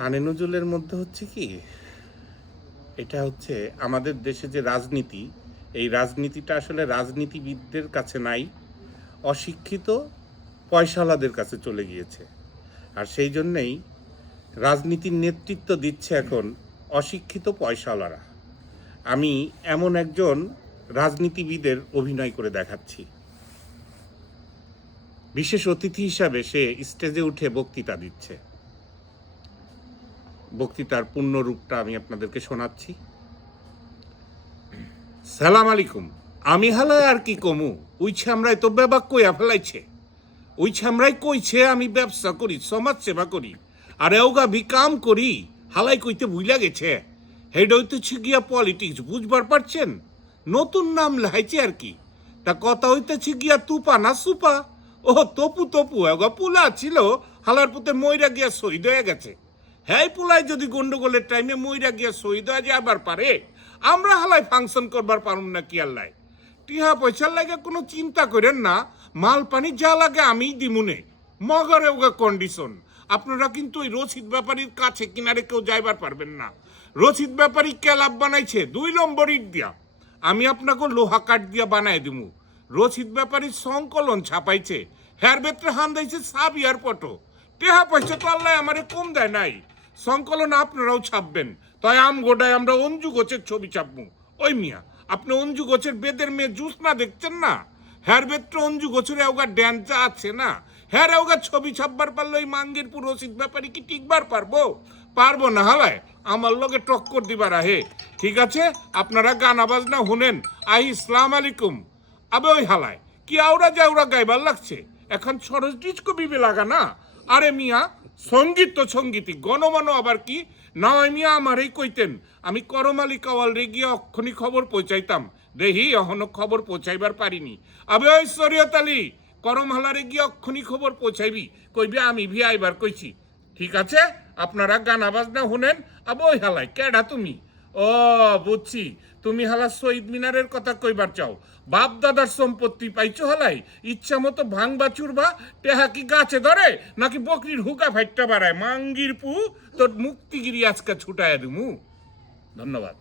শানে নজরুলের মধ্যে হচ্ছে কি, এটা হচ্ছে আমাদের দেশে যে রাজনীতি, এই রাজনীতিটা আসলে রাজনীতিবিদদের কাছে নাই, অশিক্ষিত পয়সাওয়ালাদের কাছে চলে গিয়েছে। আর সেই জন্যেই রাজনীতির নেতৃত্ব দিচ্ছে এখন অশিক্ষিত পয়সাওয়ালারা। আমি এমন একজন রাজনীতিবিদের অভিনয় করে দেখাচ্ছি। বিশেষ অতিথি হিসাবে সে স্টেজে উঠে বক্তৃতা দিচ্ছে। বক্তৃতার পূর্ণ রূপটা আমি আপনাদেরকে শোনাচ্ছি। সালাম আলাইকুম। আমি হালায় আর কি কমু, ওই ছামরাই তো বেবাক কইয়া ফেলাইছে। ওই ছামরাই কইছে আমি ব্যবসা করি, সমাজ সেবা করি, আর এওগা কাম করি, হালাই কইতে ভুইলা গেছে। হেড হইতেছে গিয়া পলিটিক্স, বুঝবার পারছেন? নতুন নাম লেহাইছে আর কি। তা কথা হইতেছে গিয়া তুপা না সুপা। ও তপু তপু এওগা পুলা ছিল, হালার পুতে মইরা গিয়া শহীদ হয়ে গেছে। হ্যাঁ, পুলাই যদি গন্ডগোলের টাইমে মইরা গিয়া শহীদ হয়ে যাবার পারে, আমরা হালাই ফাংশন করবার পারুম না কি আল্লাহ। টিহা পয়সার লাগে কোনো চিন্তা করেন না, মাল পানি যা লাগে আমিই দিমুনে। মগরে ওগা কন্ডিশন, আপনারা কিন্তু ওই রশিদ ব্যাপারীর কাছে কিনারে কেউ যাইবার পারবেন না। রশিদ ব্যাপারী ক্যালাপ বানাইছে 2 নম্বর ইট দিয়া, আমি আপনাকে লোহা কাঠ দিয়া বানাই দিমু। রশিদ ব্যাপারীর সংকলন ছাপাইছে, হ্যার বেত্রে হান দিয়েছে সাবিয়ার পটো। টেহা পয়সা তো আল্লাহ আমারে কম দেয় নাই, সংকলন আপনারাও ছাপবেন। তাই আম গোডায় আমরা অঞ্জু গোছের ছবি ছাপবো। ওই মিয়া, আপনি অঞ্জু গোছের বেদের মেয়ে জুস না দেখছেন না? হ্যার বেত্র অঞ্জু গোছের এওগা ড্যান্সা আছে না, হ্যার এওগা ছবি ছাপবার পারলো এই মাঙ্গিরপুর রশিদ ব্যাপারী কি টিকবার পারবো? পারবো না হালায়, আমার লগে টক্কর দিবার আহে। ঠিক আছে, আপনারা গানা বাজনা শুনেন। ইসলাম আলাইকুম। আবে ওই হালায় কি আওরা যাওরা গাইবার লাগছে, এখন সরস ডিস্কো বিবে লাগা না। আরে মিয়া, সঙ্গীত তো সঙ্গীতই, গণমানো আবার কি? না মিয়া আমারই কইতেন, আমি করমালি কাওয়াল রে গিয়া অক্ষণি খবর পৌঁছাইতাম। দেহি এখনো খবর পৌঁছাইবার পারিনি। আবে ওই শরীয়ত আলী, করম হালারে গিয়ে অক্ষণি খবর পৌঁছাইবি, কইবি আমি ভি আইবার কইছি। ঠিক আছে, আপনারা গানা বাজনা শুনেন। আবে ওই হালাই কেডা তুমি? ও বুঝছি, তুমি হালা শহীদ মিনারের কথা কইবার চাও। বাপ দাদার সম্পত্তি পাইছো হালাই, ইচ্ছা মতো ভাঙবা চুরবা। টেহা কি গাছে ধরে নাকি বকরির হুকা ফাইটটা বাড়ায়? মাঙ্গির পু তোর মুক্তিগিরি আজকে ছুটায় দিমু। ধন্যবাদ।